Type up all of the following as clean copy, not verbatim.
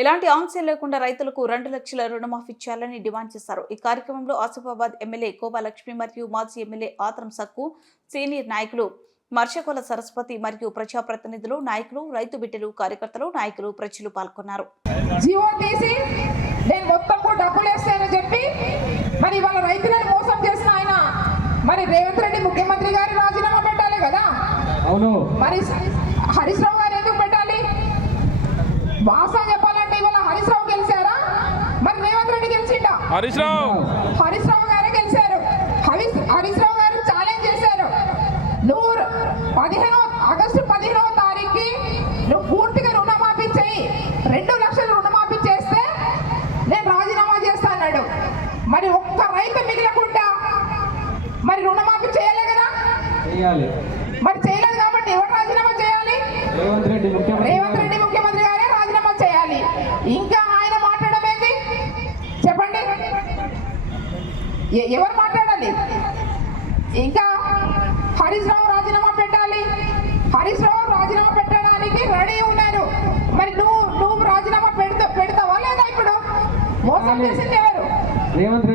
ఎలాంటి ఆంక్షలు లేకుండా రైతులకు 2 లక్షల రుణమాఫీ చేయాలని డిమాండ్ చేశారు. ఈ కార్యక్రమంలో ఆసిఫాబాద్ ఎమ్మెల్యే కోబా లక్ష్మి మరియు మాజీ ఎమ్మెల్యే ఆత్రం సక్కు, సీనియర్ నాయకులు మర్షకోల సరస్వతి మరియు ప్రజాప్రతినిధులు, నాయకులు, రైతు బిడ్డలు, కార్యకర్తలు, నాయకులు, ప్రజలు పాల్గొన్నారు. మరి రేవంత్ రెడ్డి ముఖ్యమంత్రి గారు రాజీనామా పెట్టాలి కదా. అవును, మరి హరీష్ రావు గారు ఎందుకు పెట్టాలి? వాస్తవం చెప్పాలంటే ఇవాళ హరీష్ రావు గెలిచారా, మరి రేవంత్ రెడ్డి గెలిచిండా? హరీష్ రావు గారే గెలిచారు. హరీష్ రావు గారు ఛాలెంజ్ చేశారు, నువ్వు ఆగస్టు 15వ తారీఖుకి నువ్వు పూర్తిగా రుణమాఫీ చేయి, 2 లక్షలు రుణమాఫీ చేస్తే నేను రాజీనామా చేస్తా అన్నాడు. మరి ఒక్క రైతు మిగిలకుండా మరి రుణమాఫీ చేయలే కదా, మరి చేయలేదు కాబట్టి ఎవరు రాజీనామా చేయాలి? రేవంత్ రెడ్డి ముఖ్యమంత్రి గారే రాజీనామా చేయాలి. ఇంకా ఆయన మాట్లాడడం ఏంటి చెప్పండి, ఎవరు మాట్లాడాలి? ఇంకా హరీష్ రావు రాజీనామా పెట్టాలి. హరీష్ రావు రాజీనామా పెట్టడానికి రెడీ ఉన్నారు. మరి నువ్వు రాజీనామా పెడతావా లేదా? ఇప్పుడు మోసం చేసింది ఎవరు? రేవంత్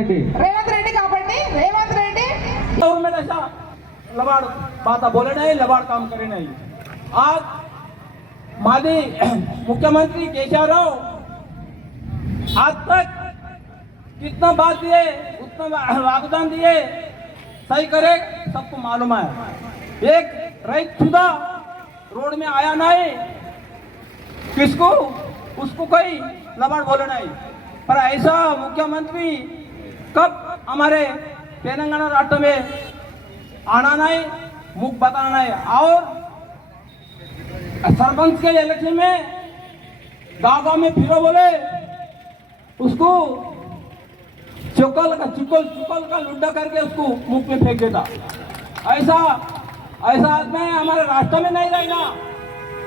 రెడ్డి కాబట్టి రేవంత్ రెడ్డి लबाड़ बात बोले नहीं, लबाड़ काम करे नहीं. आज माजी मुख्यमंत्री केसीआर राव आज तक कितना बात दिए, उतना वागदान दिए, सही करे सबको मालूम है. एक रईत सुधा रोड में आया नहीं, किसको उसको कोई लबाड़ बोले नहीं. पर ऐसा मुख्यमंत्री कब हमारे तेलंगाना राष्ट्र में आना नहीं, मुख बताना नहीं. और सरपंच के इलेक्शन में गाँव में फिरो बोले उसको चुकल का लुड्डा करके उसको मुख में फेंक देता. ऐसा आदमी हमारे रास्ते में नहीं रहेगा.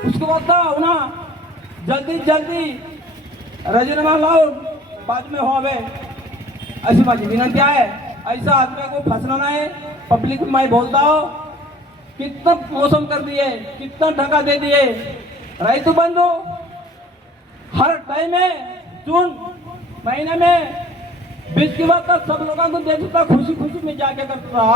उसके बाद ना जल्दी राजीनामा लाओ, बाद में हो. ऐसी बात विनंती है, ऐसा आदमी को फंसना नहीं. पब्लिक में मैं बोलता हूँ, कितना मौसम कर दिए, कितना धक्का दे दिए. रईतु बंधु हर टाइम में जून महीने में 20 के बाद तक सब लोगों को देखता खुशी में जाके करता.